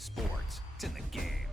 Sports. It's in the game.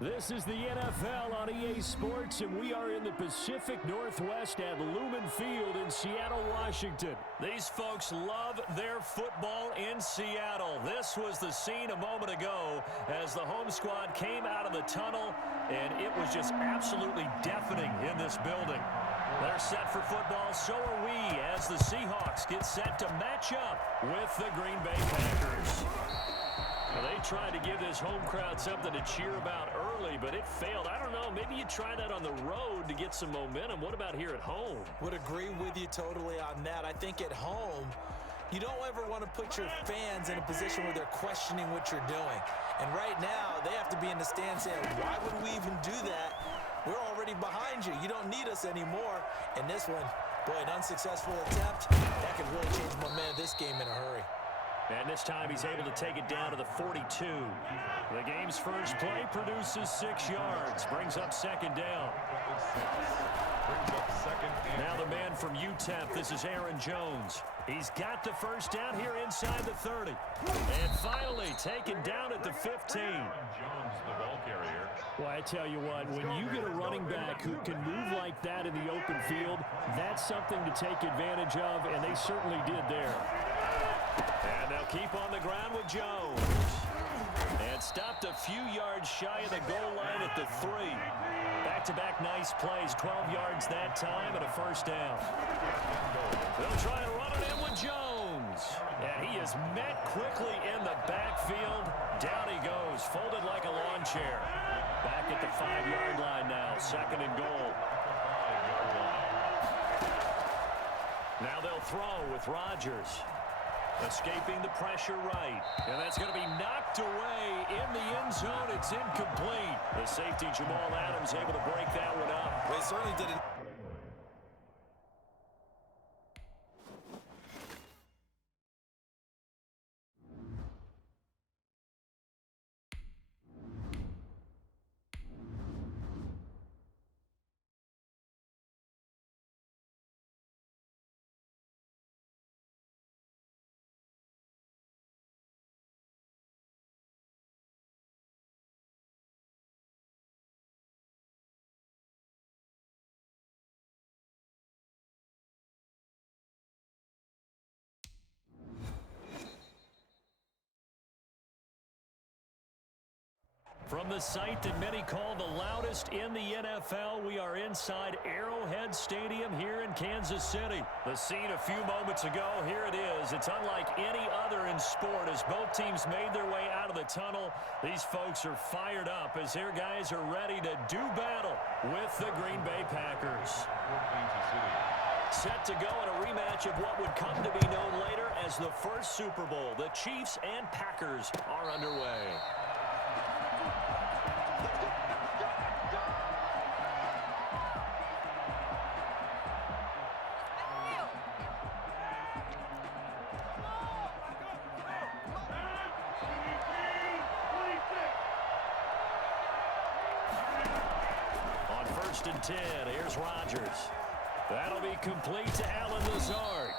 This is the NFL on EA Sports, and we are in the Pacific Northwest at Lumen Field in Seattle, Washington. These folks love their football in Seattle. This was the scene a moment ago as the home squad came out of the tunnel, and it was just absolutely deafening in this building. They're set for football, so are we, as the Seahawks get set to match up with the Green Bay Packers. Well, they tried to give this home crowd something to cheer about early, but it failed. I don't know. Maybe you try that on the road to get some momentum. What about here at home? Would agree with you totally on that. I think at home, you don't ever want to put your fans in a position where they're questioning what you're doing. And right now, they have to be in the stands saying, why would we even do that? We're already behind you. You don't need us anymore. And this one, boy, an unsuccessful attempt. That could really change the momentum of this game in a hurry. And this time he's able to take it down to the 42. The game's first play produces 6 yards. Brings up second down. Now the man from UTEP, this is Aaron Jones. He's got the first down here inside the 30. And finally taken down at the 15. Well, I tell you what, when you get a running back who can move like that in the open field, that's something to take advantage of, and they certainly did there. And they'll keep on the ground with Jones. And stopped a few yards shy of the goal line at the 3. Back-to-back nice plays, 12 yards that time and a first down. They'll try and run it in with Jones. And he is met quickly in the backfield. Down he goes, folded like a lawn chair. Back at the 5-yard line now, second and goal. Now they'll throw with Rodgers. Escaping the pressure right. And that's going to be knocked away in the end zone. It's incomplete. The safety, Jamal Adams, able to break that one up. Well, he certainly didn't. From the site that many call the loudest in the NFL, we are inside Arrowhead Stadium here in Kansas City. The scene a few moments ago, here it is. It's unlike any other in sport as both teams made their way out of the tunnel. These folks are fired up as their guys are ready to do battle with the Green Bay Packers. Set to go in a rematch of what would come to be known later as the first Super Bowl. The Chiefs and Packers are underway. On 1st and 10, here's Rodgers. That'll be complete to Allen Lazard.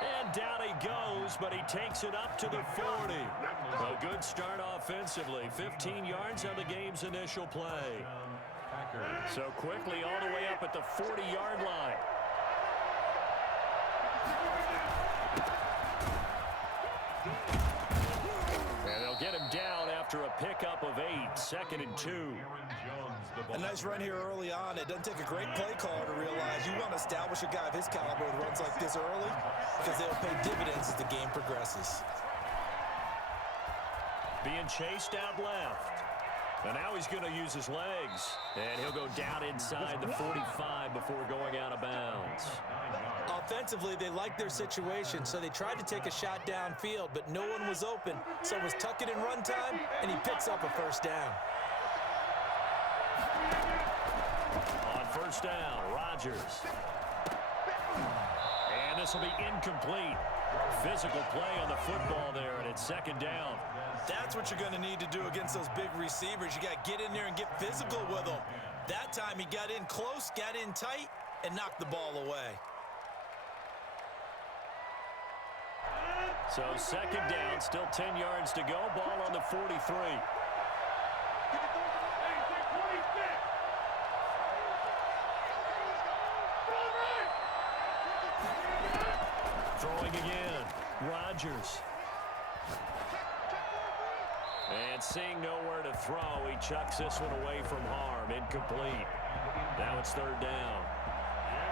And down he goes, but he takes it up to the 40. A good start offensively. 15 yards on the game's initial play. So quickly all the way up at the 40-yard line. And they'll get him down after a pickup of 8. 2nd and 2. A nice run here early on. It doesn't take a great play caller to realize you want to establish a guy of his caliber with runs like this early because they'll pay dividends as the game progresses. Being chased out left. And now he's going to use his legs. And he'll go down inside the 45 before going out of bounds. Offensively, they liked their situation, so they tried to take a shot downfield, but no one was open. So it was tuck it in run time, and he picks up a first down. On 1st down, Rodgers. And this will be incomplete. Physical play on the football there, and it's 2nd down. That's what you're going to need to do against those big receivers. You got to get in there and get physical with them. That time he got in close, got in tight, and knocked the ball away. So 2nd down, still 10 yards to go. Ball on the 43. Throwing again, Rodgers. And seeing nowhere to throw, he chucks this one away from harm. Incomplete. Now it's 3rd down.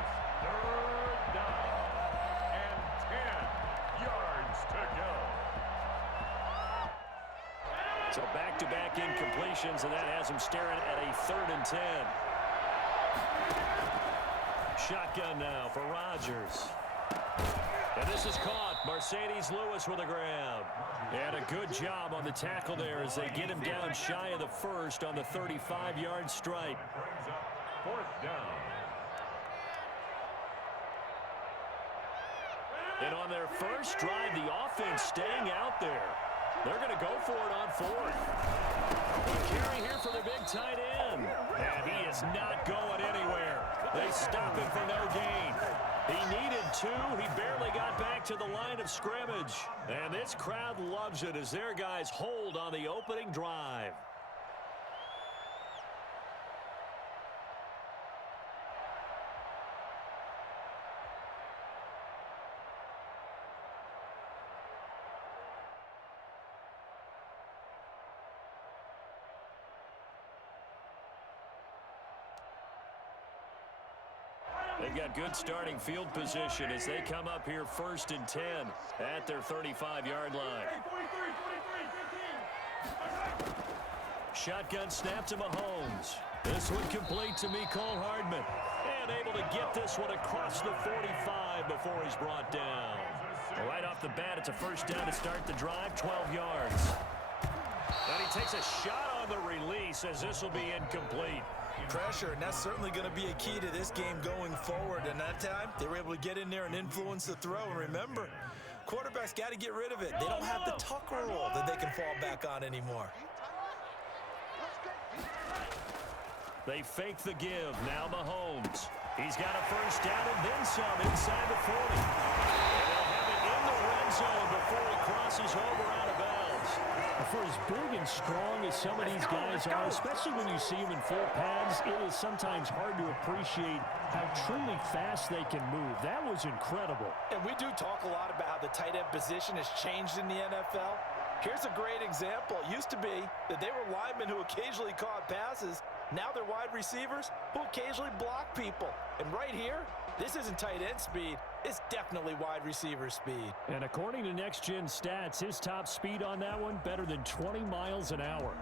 It's 3rd down and 10 yards to go. So back-to-back incompletions, and that has him staring at a 3rd and 10. Shotgun now for Rodgers. And this is caught. Mercedes Lewis with a grab. And a good job on the tackle there as they get him down shy of the 1st on the 35-yard strike. 4th down. And on their first drive, the offense staying out there. They're going to go for it on 4th. A carry here for the big tight end. And he is not going anywhere. They stop him for no gain. He needed 2. He barely got back to the line of scrimmage. And this crowd loves it as their guys hold on the opening drive. They've got good starting field position as they come up here 1st and 10 at their 35-yard line. Shotgun snap to Mahomes. This one complete to Mecole Hardman. And able to get this one across the 45 before he's brought down. Right off the bat, it's a first down to start the drive, 12 yards. And he takes a shot on the release as this will be incomplete. Pressure, and that's certainly going to be a key to this game going forward. And that time, they were able to get in there and influence the throw. And remember, quarterbacks got to get rid of it. They don't have the tuck rule that they can fall back on anymore. They fake the give. Now Mahomes. He's got a first down and then some inside the 40. And they'll have it in the red zone before he crosses over out of bounds. For as big and strong as some of these guys are, especially when you see them in full pads, it is sometimes hard to appreciate how truly fast they can move. That was incredible. And we do talk a lot about how the tight end position has changed in the NFL. Here's a great example. It used to be that they were linemen who occasionally caught passes. Now they're wide receivers who occasionally block people. And right here, this isn't tight end speed. It's definitely wide receiver speed. And according to Next Gen Stats, his top speed on that one, better than 20 miles an hour.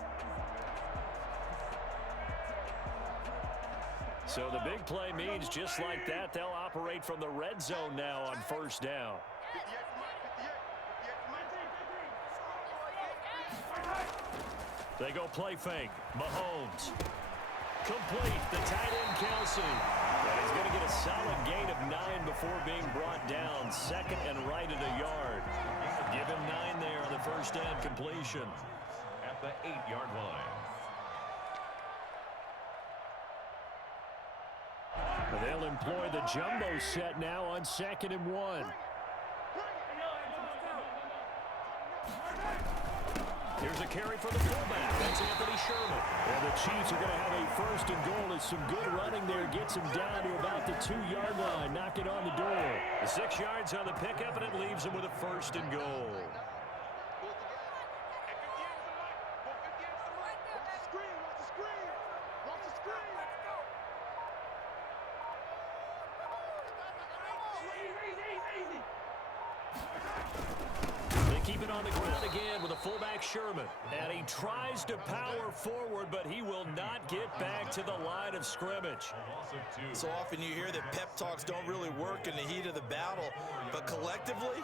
So the big play means just like that, they'll operate from the red zone now on first down. They go play fake. Mahomes. Complete. The tight end, Kelsey. And he's going to get a solid gain of 9 before being brought down. Second and right at a yard. Give him 9 there on the first down completion. At the 8-yard line. They'll employ the jumbo set now on 2nd and 1. Here's a carry for the fullback. That's Anthony Sherman. And the Chiefs are going to have a 1st and goal as some good running there gets him down to about the 2-yard line. Knock it on the door. 6 yards on the pickup, and it leaves him with a 1st and goal. Keep it on the ground again with a fullback Sherman. And he tries to power forward, but he will not get back to the line of scrimmage. So often you hear that pep talks don't really work in the heat of the battle. But collectively,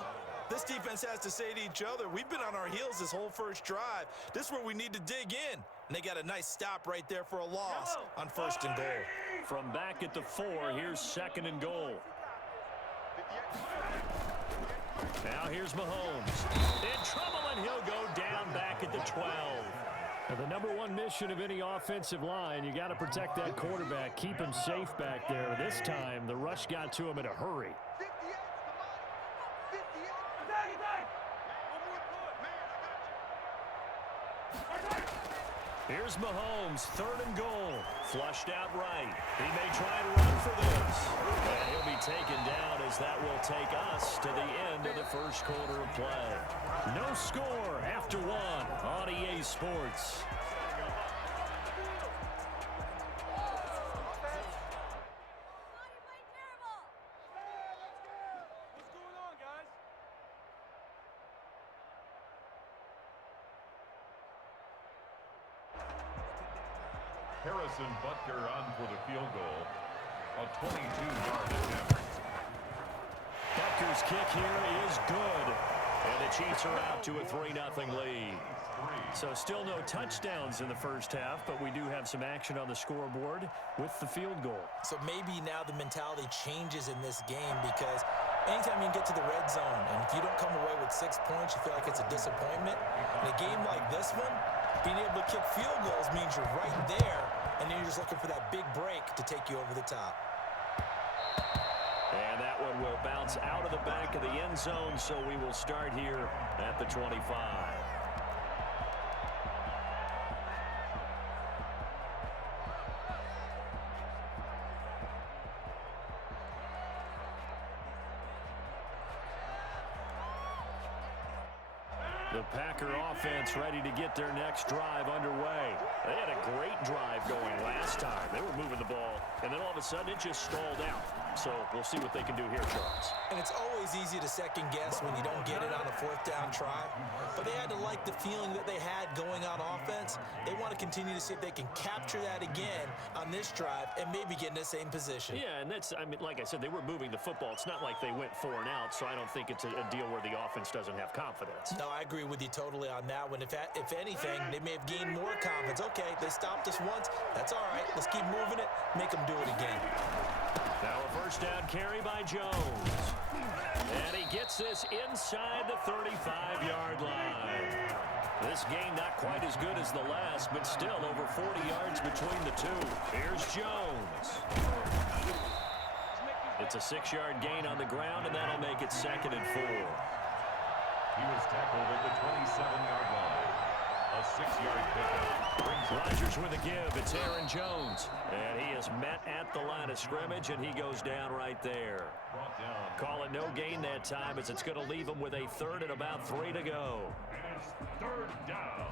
this defense has to say to each other, we've been on our heels this whole first drive. This is where we need to dig in. And they got a nice stop right there for a loss on 1st and goal. From back at the 4, here's 2nd and goal. Now here's Mahomes. In trouble, and he'll go down back at the 12. Now the number one mission of any offensive line, you got to protect that quarterback, keep him safe back there. This time, the rush got to him in a hurry. Here's Mahomes, 3rd and goal. Flushed out right. He may try and run for this. And he'll be taken down as that will take us to the end of the first quarter of play. No score after 1 on EA Sports. Harrison Butker on for the field goal. A 22-yard attempt. Butker's kick here is good. And the Chiefs are out to a 3-0 lead. So still no touchdowns in the first half, but we do have some action on the scoreboard with the field goal. So maybe now the mentality changes in this game because anytime you get to the red zone and if you don't come away with 6 points, you feel like it's a disappointment. In a game like this one, being able to kick field goals means you're right there, and then you're just looking for that big break to take you over the top. And that one will bounce out of the back of the end zone, so we will start here at the 25. The Packer offense ready to get their next drive underway. They had a great drive going last time. They were moving the ball, and then all of a sudden it just stalled out. So we'll see what they can do here, Charles. And it's always easy to second guess when you don't get it on a fourth down try, but they had to like the feeling that they had going on offense. They want to continue to see if they can capture that again on this drive and maybe get in the same position. Yeah, and that's, I mean, like I said, they were moving the football. It's not like they went 4 and out, so I don't think it's a deal where the offense doesn't have confidence. No, I agree with you totally on that one. If anything, they may have gained more confidence. Okay, they stopped us once. That's all right. Let's keep moving it. Make them do it again. Now a first down carry by Jones. And he gets this inside the 35-yard line. This game not quite as good as the last, but still over 40 yards between the two. Here's Jones. It's a 6-yard gain on the ground, and that'll make it 2nd and 4. He was tackled at the 27-yard line. A 6-yard pickup. Rodgers with a give. It's Aaron Jones. And he is met at the line of scrimmage, and he goes down right there. Call it no gain that time, as it's going to leave him with a 3rd and about 3 to go. And it's 3rd down.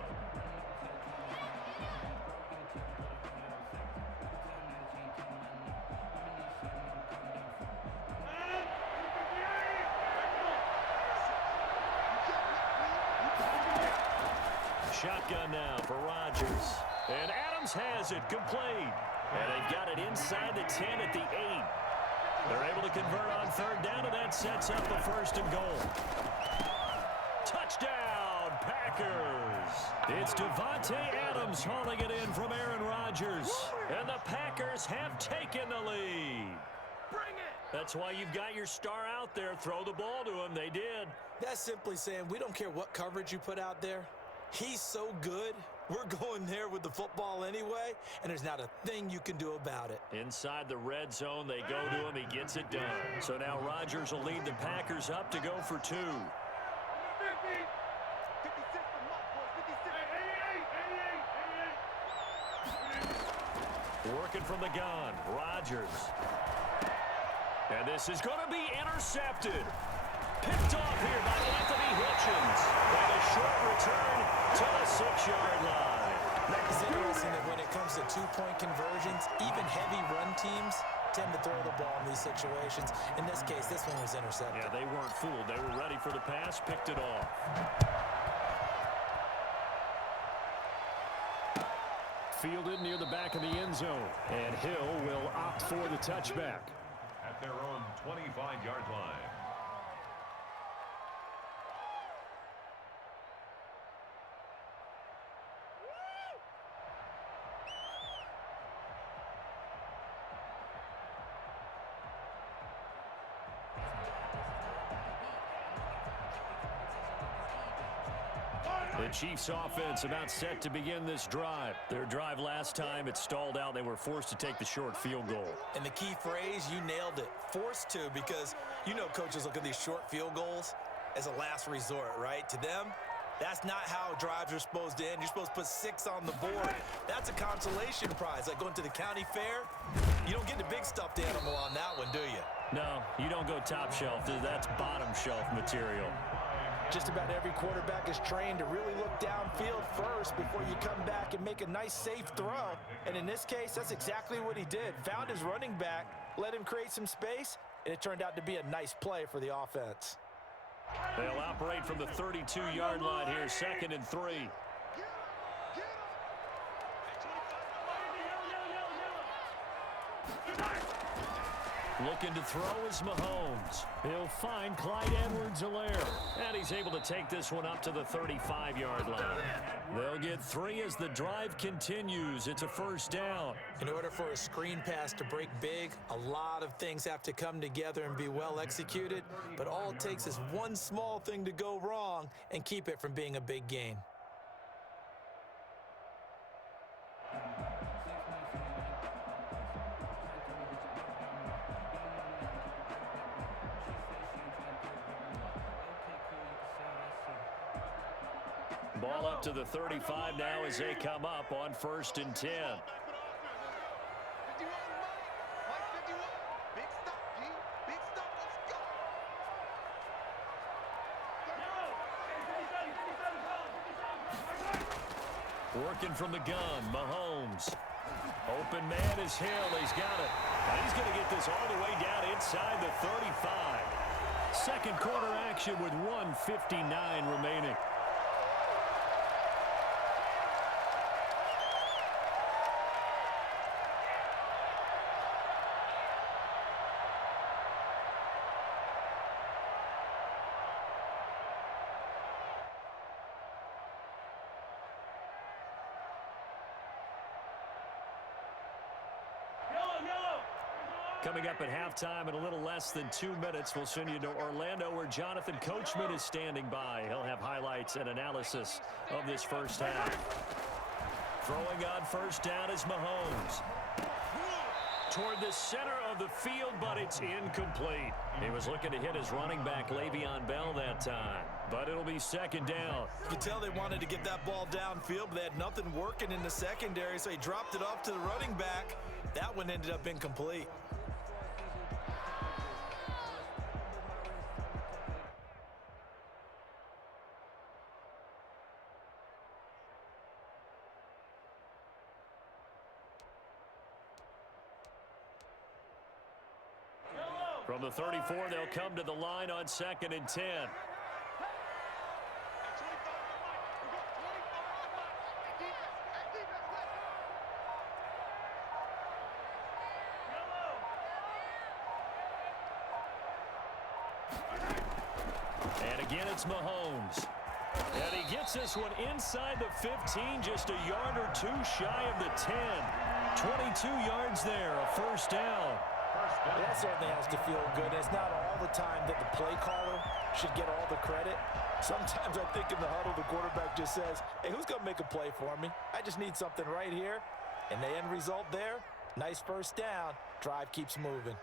Shotgun now for Rodgers. And Adams has it complete. And they've got it inside the 10 at the 8. They're able to convert on 3rd down, and that sets up a 1st and goal. Touchdown, Packers. It's Devontae Adams hauling it in from Aaron Rodgers. And the Packers have taken the lead. Bring it! That's why you've got your star out there. Throw the ball to him. They did. That's simply saying we don't care what coverage you put out there. He's so good, we're going there with the football anyway, and there's not a thing you can do about it. Inside the red zone, they go to him. He gets it done. So now Rodgers will lead the Packers up to go for 2. Working from the gun, Rodgers. And this is going to be intercepted. Picked off here by Anthony Hitchens. And a short return to the 6-yard line. It's interesting that when it comes to 2-point conversions, even heavy run teams tend to throw the ball in these situations. In this case, this one was intercepted. Yeah, they weren't fooled. They were ready for the pass, picked it off. Fielded near the back of the end zone. And Hill will opt for the touchback. At their own 25-yard line. The Chiefs offense about set to begin this drive. Their drive last time, it stalled out. They were forced to take the short field goal. And the key phrase, you nailed it, forced to, because you know coaches look at these short field goals as a last resort, right? To them, that's not how drives are supposed to end. You're supposed to put 6 on the board. That's a consolation prize, like going to the county fair. You don't get the big stuffed animal on that one, do you? No, you don't go top shelf. That's bottom shelf material. Just about every quarterback is trained to really look downfield first before you come back and make a nice, safe throw. And in this case, that's exactly what he did. Found his running back, let him create some space, and it turned out to be a nice play for the offense. They'll operate from the 32-yard line here, 2nd and 3. Looking to throw is Mahomes. He'll find Clyde Edwards-Helaire. And he's able to take this one up to the 35-yard line. They'll get 3 as the drive continues. It's a 1st down. In order for a screen pass to break big, a lot of things have to come together and be well executed. But all it takes is one small thing to go wrong and keep it from being a big gain. Ball up to the 35 now as they come up on 1st and 10. Working from the gun, Mahomes. Open man is Hill. He's got it. And he's going to get this all the way down inside the 35. Second quarter action with 1:59 remaining. Coming up at halftime in a little less than 2 minutes, we'll send you to Orlando where Jonathan Coachman is standing by. He'll have highlights and analysis of this first half. Throwing on first down is Mahomes. Toward the center of the field, but it's incomplete. He was looking to hit his running back, Le'Veon Bell, that time. But it'll be second down. You can tell they wanted to get that ball downfield, but they had nothing working in the secondary, so he dropped it off to the running back. That one ended up incomplete. From the 34, they'll come to the line on 2nd and 10. And again, it's Mahomes. And he gets this one inside the 15, just a yard or two shy of the 10. 22 yards there, a first down. That certainly has to feel good. It's not all the time that the play caller should get all the credit. Sometimes I think in the huddle, the quarterback just says, hey, who's going to make a play for me? I just need something right here. And the end result there, nice first down. Drive keeps moving.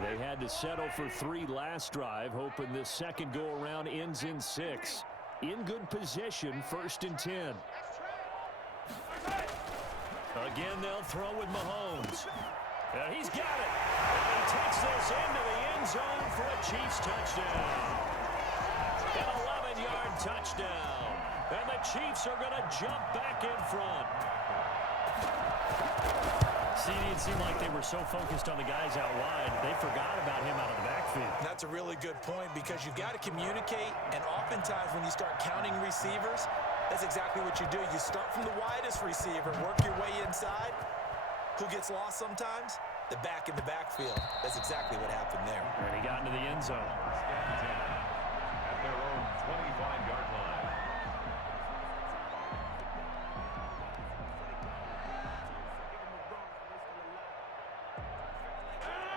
They had to settle for 3 last drive, hoping this second go-around ends in 6. In good position, 1st and 10. Again, they'll throw with Mahomes. And he's got it. And he takes this into the end zone for a Chiefs touchdown. An 11-yard touchdown. And the Chiefs are going to jump back in front. See, it didn't seem like they were so focused on the guys out wide, they forgot about him out of the backfield. That's a really good point because you've got to communicate, and oftentimes when you start counting receivers, that's exactly what you do. You start from the widest receiver, work your way inside. Who gets lost sometimes? The back in the backfield. That's exactly what happened there. And he got into the end zone. At their own 25-yard line.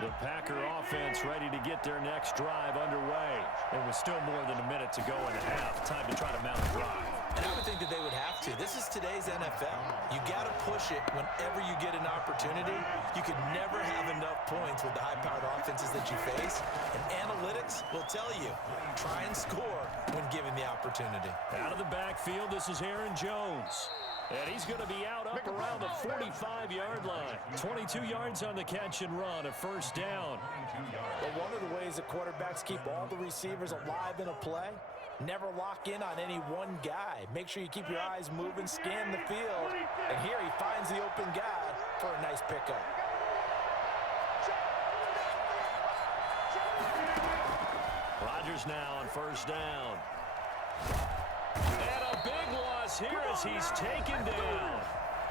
The Packer offense ready to get their next drive underway. It was still more than a minute to go in the half. Time to try to mount a drive. And I would think that they would have to. This is today's NFL. You got to push it whenever you get an opportunity. You could never have enough points with the high-powered offenses that you face. And analytics will tell you, try and score when given the opportunity. Out of the backfield, this is Aaron Jones. And he's going to be out up around the 45-yard line. 22 yards on the catch and run, a first down. But one of the ways that quarterbacks keep all the receivers alive in a play, never lock in on any one guy. Make sure you keep your eyes moving, scan the field. And here he finds the open guy for a nice pickup. Rodgers now on first down. And a big loss here as he's taken down.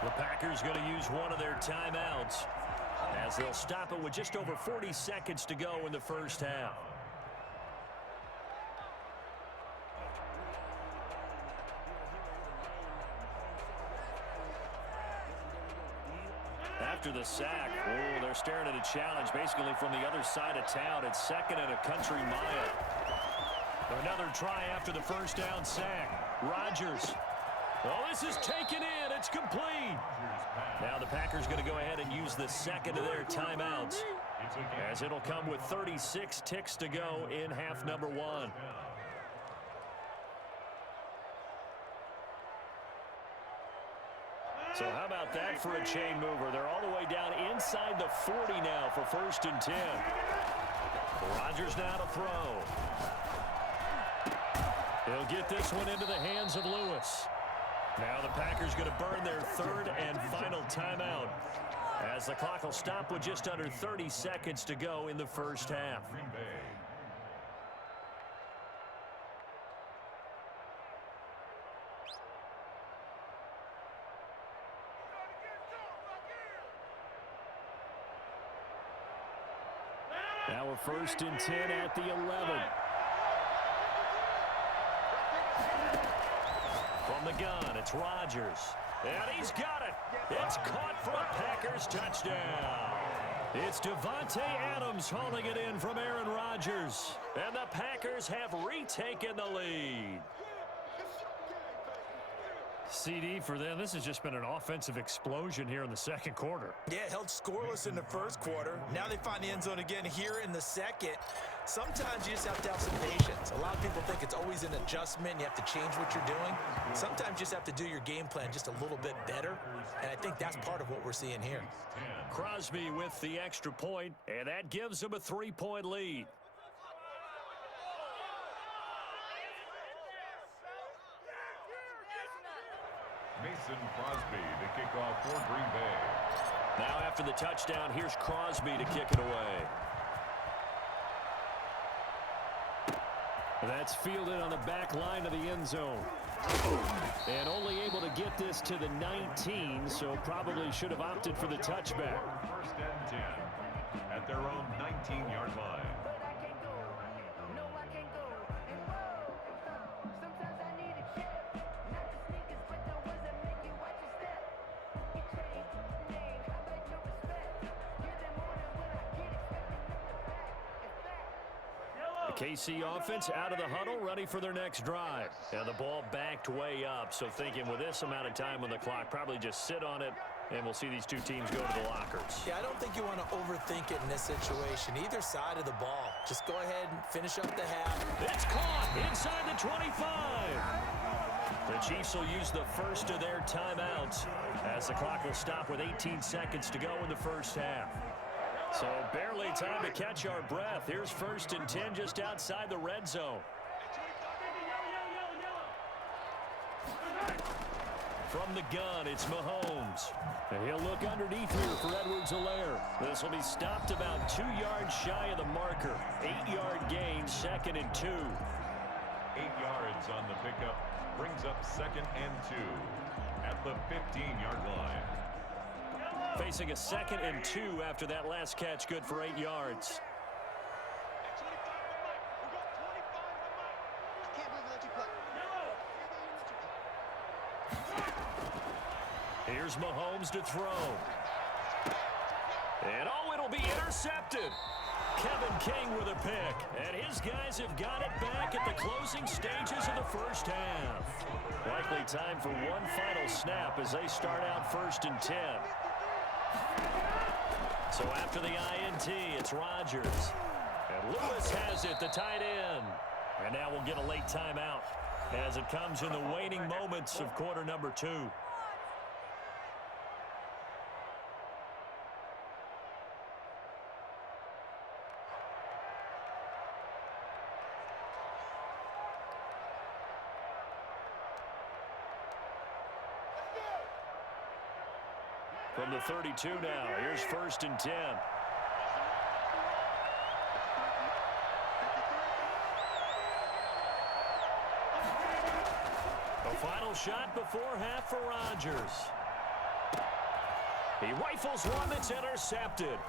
The Packers going to use one of their timeouts as they'll stop it with just over 40 seconds to go in the first half. After the sack, they're staring at a challenge basically from the other side of town. It's 2nd and a country mile. Another try after the first down sack. Rodgers. Oh, this is taken in. It's complete. Now the Packers going to go ahead and use the second of their timeouts as it'll come with 36 ticks to go in half number 1. So how about that for a chain mover? They're all the way down inside the 40 now for 1st and 10. Rodgers now to throw. He'll get this one into the hands of Lewis. Now the Packers going to burn their third and final timeout as the clock will stop with just under 30 seconds to go in the first half. Green Bay. Now a 1st and 10 at the 11. From the gun, it's Rodgers. And he's got it. It's caught for a Packers touchdown. It's Devontae Adams hauling it in from Aaron Rodgers. And the Packers have retaken the lead. CD for them, this has just been an offensive explosion here in the second quarter. Yeah, held scoreless in the first quarter. Now they find the end zone again here in the second. Sometimes you just have to have some patience. A lot of people think it's always an adjustment. You have to change what you're doing. Sometimes you just have to do your game plan just a little bit better. And I think that's part of what we're seeing here. Crosby with the extra point, and that gives them a 3-point lead. Mason Crosby to kick off for Green Bay. Now after the touchdown, here's Crosby to kick it away. That's fielded on the back line of the end zone. And only able to get this to the 19, so probably should have opted for the touchback. 1st and 10 at their own 19-yard line. KC offense out of the huddle, ready for their next drive. And the ball backed way up, so thinking with this amount of time on the clock, probably just sit on it, and we'll see these two teams go to the lockers. Yeah, I don't think you want to overthink it in this situation. Either side of the ball. Just go ahead and finish up the half. It's caught inside the 25. The Chiefs will use the first of their timeouts as the clock will stop with 18 seconds to go in the first half. So barely time to catch our breath. Here's 1st and 10 just outside the red zone. From the gun, it's Mahomes. And he'll look underneath here for Edwards-Helaire. This will be stopped about 2 yards shy of the marker. 8-yard gain, 2nd and 2. 8 yards on the pickup brings up 2nd and 2 at the 15-yard line. Facing a 2nd and 2 after that last catch, good for 8 yards. Here's Mahomes to throw. And oh, it'll be intercepted. Kevin King with a pick. And his guys have got it back at the closing stages of the first half. Likely time for one final snap as they start out 1st and 10. So after the INT, it's Rodgers. And Lewis has it, the tight end. And now we'll get a late timeout as it comes in the waning moments of quarter number 2. From the 32 now, here's 1st and 10. A final shot before half for Rodgers. He rifles one that's intercepted.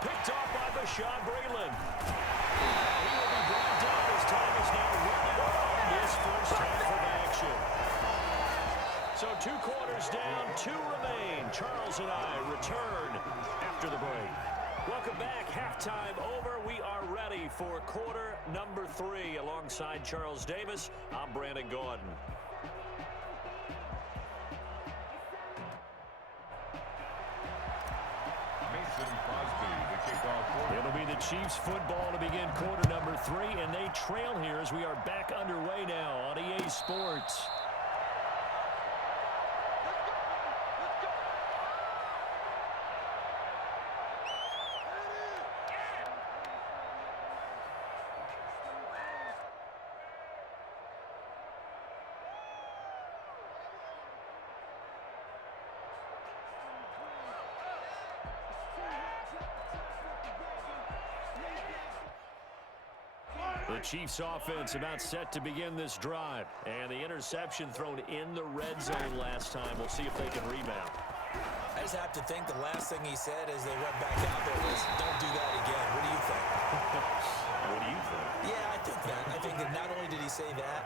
Picked off by Bashaud Breeland. He will be brought down as time is now running on this first half of action. So 2 quarters down, 2 remain. Charles and I return after the break. Welcome back. Halftime over. We are ready for quarter number 3. Alongside Charles Davis, I'm Brandon Gordon. Mason Crosby to kick off for. It'll be the Chiefs football to begin quarter number 3, and they trail here as we are back underway now on EA Sports. The Chiefs offense about set to begin this drive. And the interception thrown in the red zone last time. We'll see if they can rebound. I just have to think the last thing he said as they went back out there was, don't do that again. What do you think? What do you think? Yeah, I think that. I think that not only did he say that,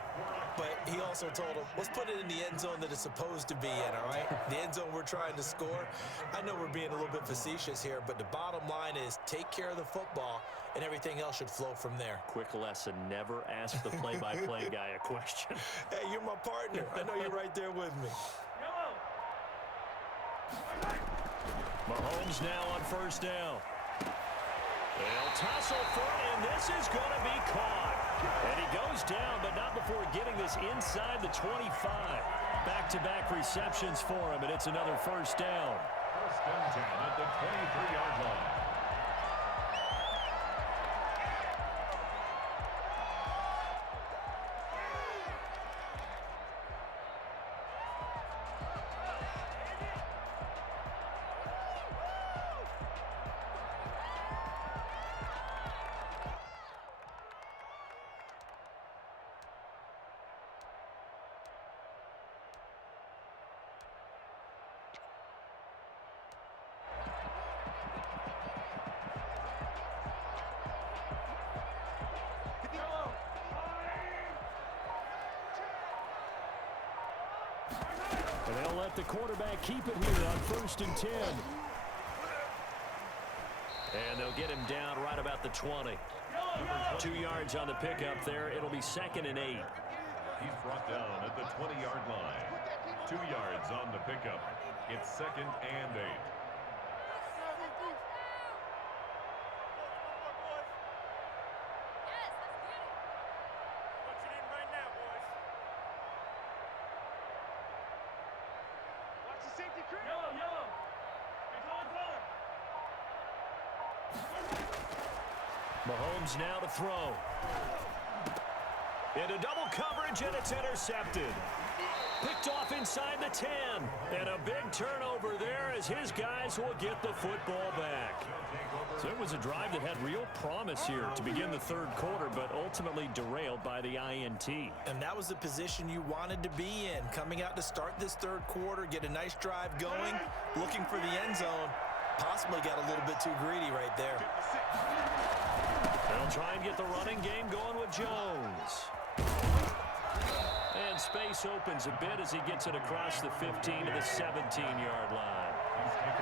but he also told him, let's put it in the end zone that it's supposed to be in, all right? The end zone we're trying to score. I know we're being a little bit facetious here, but the bottom line is take care of the football, and everything else should flow from there. Quick lesson, never ask the play-by-play guy a question. Hey, you're my partner. I know you're right there with me. Mahomes now on first down. They'll tussle for it, and this is going to be caught. And he goes down, but not before getting this inside the 25. Back-to-back receptions for him, and it's another first down. First and 10 at the 23-yard line. And they'll let the quarterback keep it here on first and 10. And they'll get him down right about the 20. 2 yards on the pickup there. It'll be second and 8. He's brought down at the 20-yard line. 2 yards on the pickup. It's second and 8. Mahomes now to throw. Into double coverage, and it's intercepted. Picked off inside the 10. And a big turnover there as his guys will get the football back. So it was a drive that had real promise here to begin the third quarter, but ultimately derailed by the INT. And that was the position you wanted to be in. Coming out to start this third quarter, get a nice drive going, looking for the end zone. Possibly got a little bit too greedy right there. They'll try and get the running game going with Jones. And space opens a bit as he gets it across the 15 to the 17-yard line.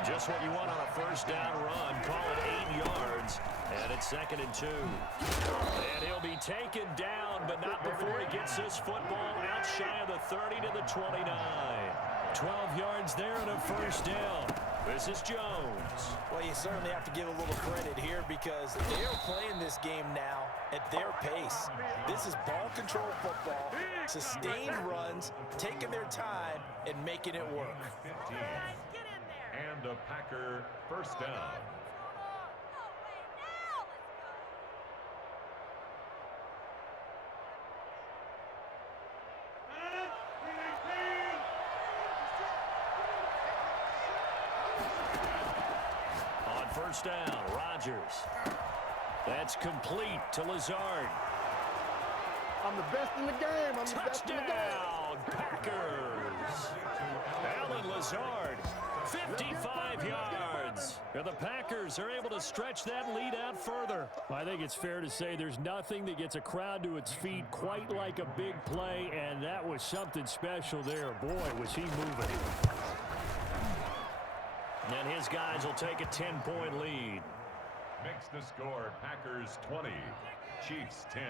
Just what you want on a first down run. Call it 8 yards. And it's second and 2. And he'll be taken down, but not before he gets this football out shy of the 30 to the 29. 12 yards there and a first down. This is Jones. Well, you certainly have to give a little credit here because they are playing this game now at their pace. This is ball control football, sustained runs, taking their time and making it work. 15. And a Packer first down. First down, Rodgers. That's complete to Lazard. I'm the best in the game. I'm the best in the game. Touchdown, Packers. Alan Lazard, 55 yards. And the Packers are able to stretch that lead out further. I think it's fair to say there's nothing that gets a crowd to its feet quite like a big play, and that was something special there. Boy, was he moving. And his guys will take a 10-point lead. Makes the score Packers 20, Chiefs 10.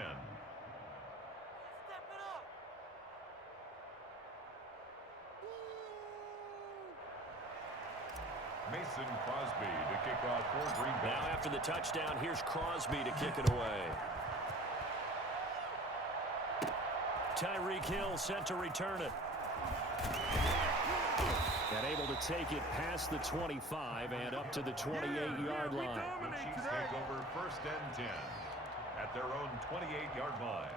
Mason Crosby to kick off for Green Bay. Now after the touchdown, here's Crosby to kick it away. Tyreek Hill set to return it. And able to take it past the 25 and up to the 28-yard line. The Chiefs take over first and 10 at their own 28-yard line.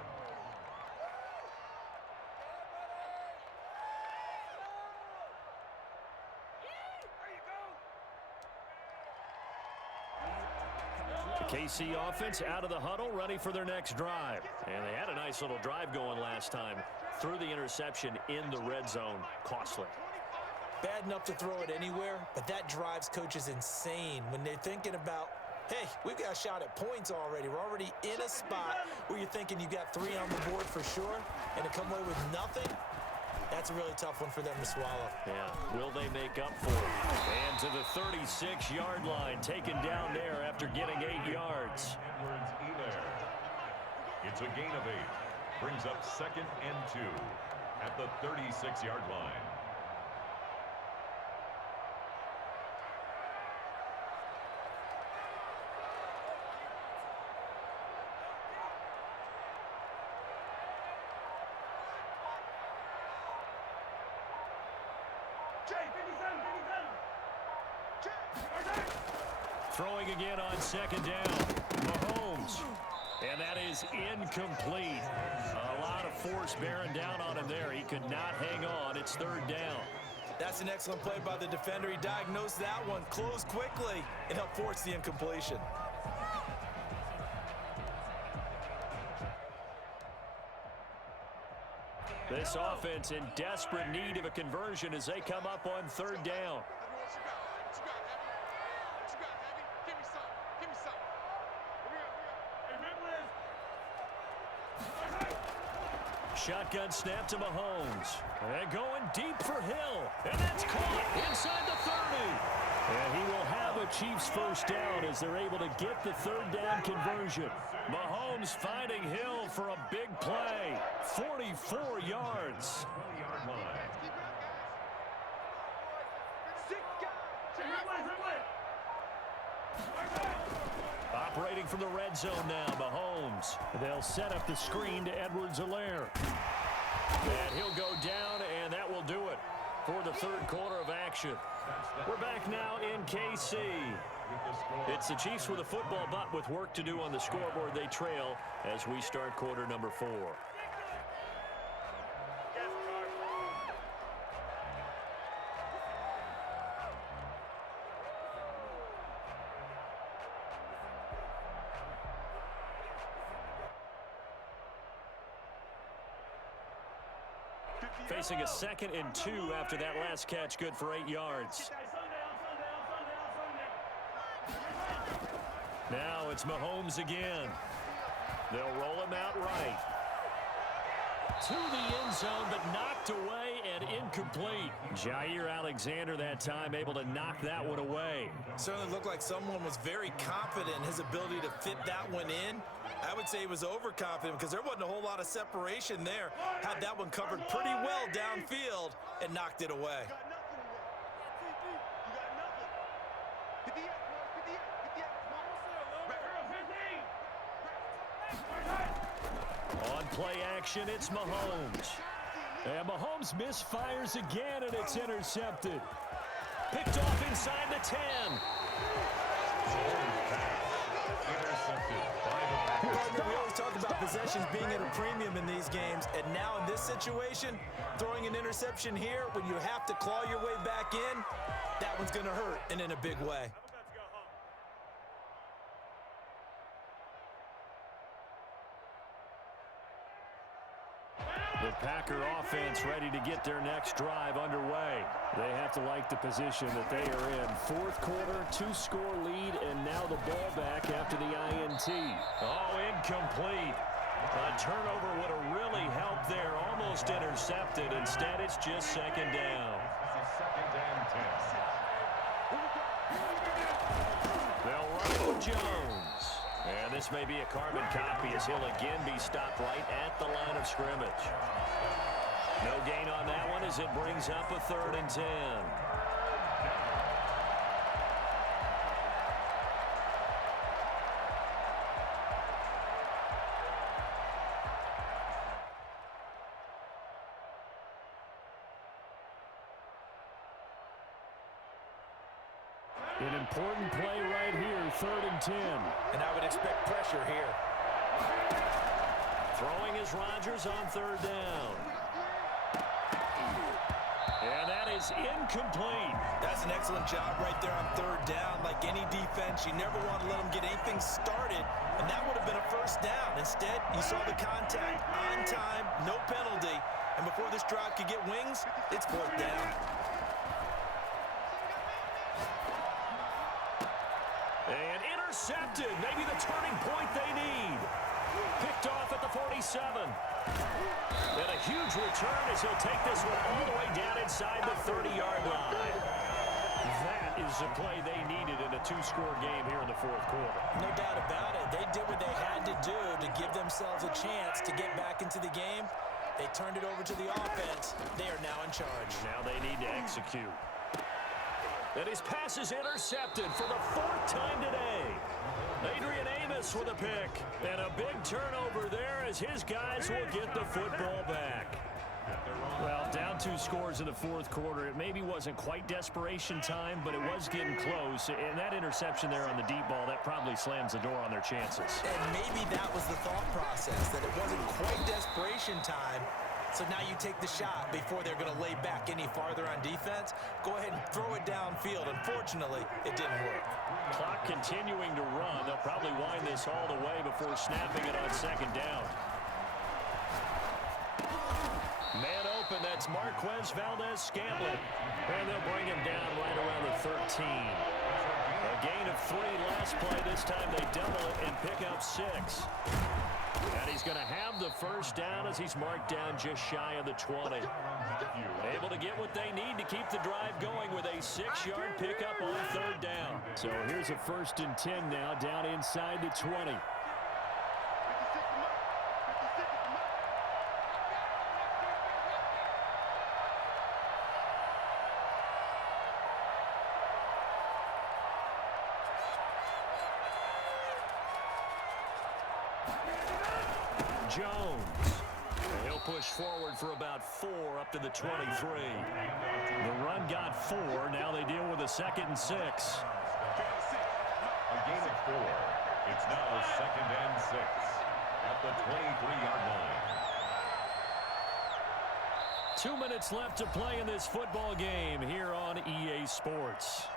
KC offense out of the huddle, ready for their next drive. And they had a nice little drive going last time. Threw the interception in the red zone. Costly. Bad enough to throw it anywhere, but that drives coaches insane when they're thinking about, hey, we've got a shot at points already. We're already in a spot where you're thinking you got 3 on the board for sure, and to come away with nothing, that's a really tough one for them to swallow. Yeah, will they make up for it? And to the 36-yard line, taken down there after getting 8 yards. It's a gain of 8. Brings up 2nd and 2 at the 36-yard line. Throwing again on 2nd down. Mahomes. And that is incomplete. A lot of force bearing down on him there. He could not hang on. It's 3rd down. That's an excellent play by the defender. He diagnosed that one, closed quickly, and helped force the incompletion. This offense in desperate need of a conversion as they come up on 3rd down. Shotgun snap to Mahomes. And going deep for Hill. And that's caught inside the 30. And he will have a Chiefs first down as they're able to get the 3rd down conversion. Mahomes finding Hill for a big play. 44 yards. Operating from the red zone now, Mahomes. They'll set up the screen to Edwards-Helaire. And he'll go down, and that will do it for the 3rd quarter of action. We're back now in KC. It's the Chiefs with a football, but with work to do on the scoreboard. They trail as we start quarter number 4. Facing a 2nd and 2 after that last catch, good for 8 yards. Now it's Mahomes again. They'll roll him out right. To the end zone, but knocked away and incomplete. Jair Alexander that time able to knock that one away. Certainly looked like someone was very confident in his ability to fit that one in. I would say he was overconfident because there wasn't a whole lot of separation there. Had that one covered pretty well downfield and knocked it away. On play action, it's Mahomes. And Mahomes misfires again, and it's intercepted. Picked off inside the 10. We always talk about possessions being at a premium in these games, and now in this situation, throwing an interception here when you have to claw your way back in, that one's going to hurt, and in a big way. The Packer offense ready to get their next drive underway. They have to like the position that they are in. 4th quarter, 2-score lead, and now the ball back after the INT. Oh, incomplete. A turnover would have really helped there. Almost intercepted. Instead, it's just 2nd down. They'll run with Jones. And this may be a carbon copy as he'll again be stopped right at the line of scrimmage. No gain on that one as it brings up a 3rd and 10. An important play right here, 3rd and 10. And I would expect pressure here. Throwing is Rodgers on 3rd down. And that is incomplete. That's an excellent job right there on third down. Like any defense, you never want to let them get anything started, and that would have been a first down. Instead, you saw the contact on time, no penalty, and before this drive could get wings, it's fourth down. And intercepted. Maybe the turning point they need. Picked off at the 47. And a huge return as he'll take this one all the way down inside the 30-yard line. That is the play they needed in a two-score game here in the fourth quarter. No doubt about it. They did what they had to do to give themselves a chance to get back into the game. They turned it over to the offense. They are now in charge. Now they need to execute. And his pass is intercepted for the fourth time today. Adrian Amos with a pick. And a big turnover there as his guys will get the football back. Well, down 2 scores in the fourth quarter. It maybe wasn't quite desperation time, but it was getting close. And that interception there on the deep ball, that probably slams the door on their chances. And maybe that was the thought process, that it wasn't quite desperation time. So now you take the shot before they're going to lay back any farther on defense. Go ahead and throw it downfield. Unfortunately, it didn't work. Clock continuing to run. They'll probably wind this all the way before snapping it on second down. Man open, that's Marquez Valdez-Scantling. And they'll bring him down right around the 13. A gain of 3 last play. This time they double it and pick up 6. And he's going to have the first down as he's marked down just shy of the 20. Able to get what they need to keep the drive going with a 6-yard pickup on third down. So here's a 1st and 10 now down inside the 20. Jones. He'll push forward for about 4 up to the 23. The run got 4. Now they deal with a 2nd and 6. A gain of 4. It's now 2nd and 6 at the 23-yard line. 2 minutes left to play in this football game here on EA Sports.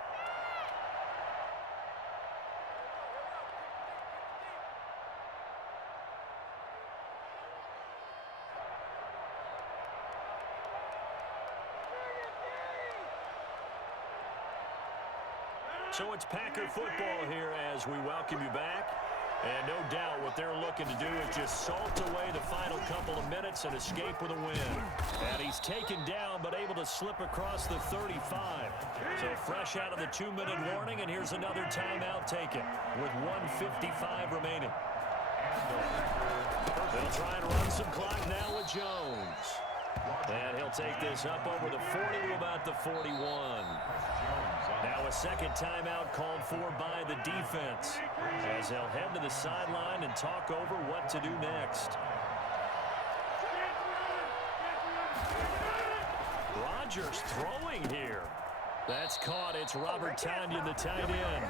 So it's Packer football here as we welcome you back. And no doubt what they're looking to do is just salt away the final couple of minutes and escape with a win. And he's taken down but able to slip across the 35. So fresh out of the 2-minute warning, and here's another timeout taken with 1:55 remaining. They'll try and run some clock now with Jones. And he'll take this up over the 40 to about the 41. Now a second timeout called for by the defense as they'll head to the sideline and talk over what to do next. Rodgers throwing here. That's caught. It's Robert Tonyan, the tight end.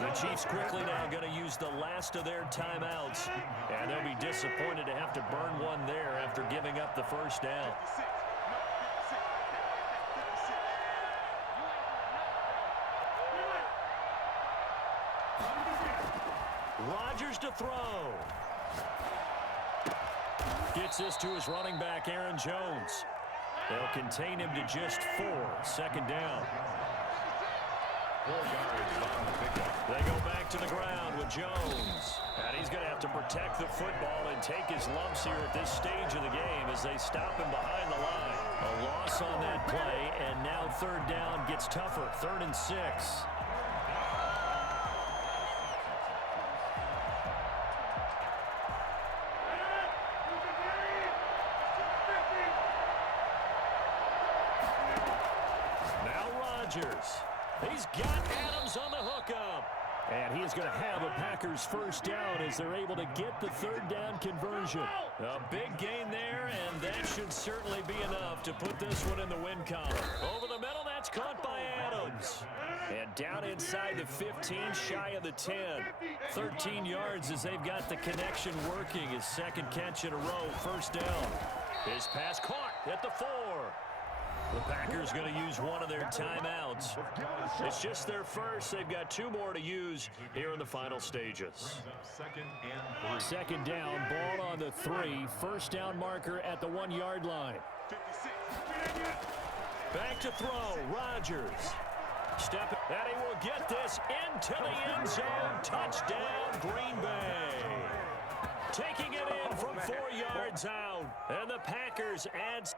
The Chiefs quickly now going to use the last of their timeouts, and they'll be disappointed to have to burn one there after giving up the first down. Rodgers to throw. Gets this to his running back, Aaron Jones. They'll contain him to just 4. Second down. 4 yards on the pickup. They go back to the ground with Jones. And he's going to have to protect the football and take his lumps here at this stage of the game as they stop him behind the line. A loss on that play, and now third down gets tougher. 3rd and 6. He's got Adams on the hookup. And he is going to have a Packers first down as they're able to get the third down conversion. A big gain there, and that should certainly be enough to put this one in the win column. Over the middle, that's caught by Adams. And down inside the 15, shy of the 10. 13 yards as they've got the connection working. His second catch in a row, first down. His pass caught at the 4. The Packers going to use one of their timeouts. It's just their first. They've got 2 more to use here in the final stages. Second down, ball on the 3. First down marker at the 1-yard line. Back to throw, Rodgers. Step, and he will get this into the end zone. Touchdown, Green Bay. Taking it in from 4 yards out. And the Packers add...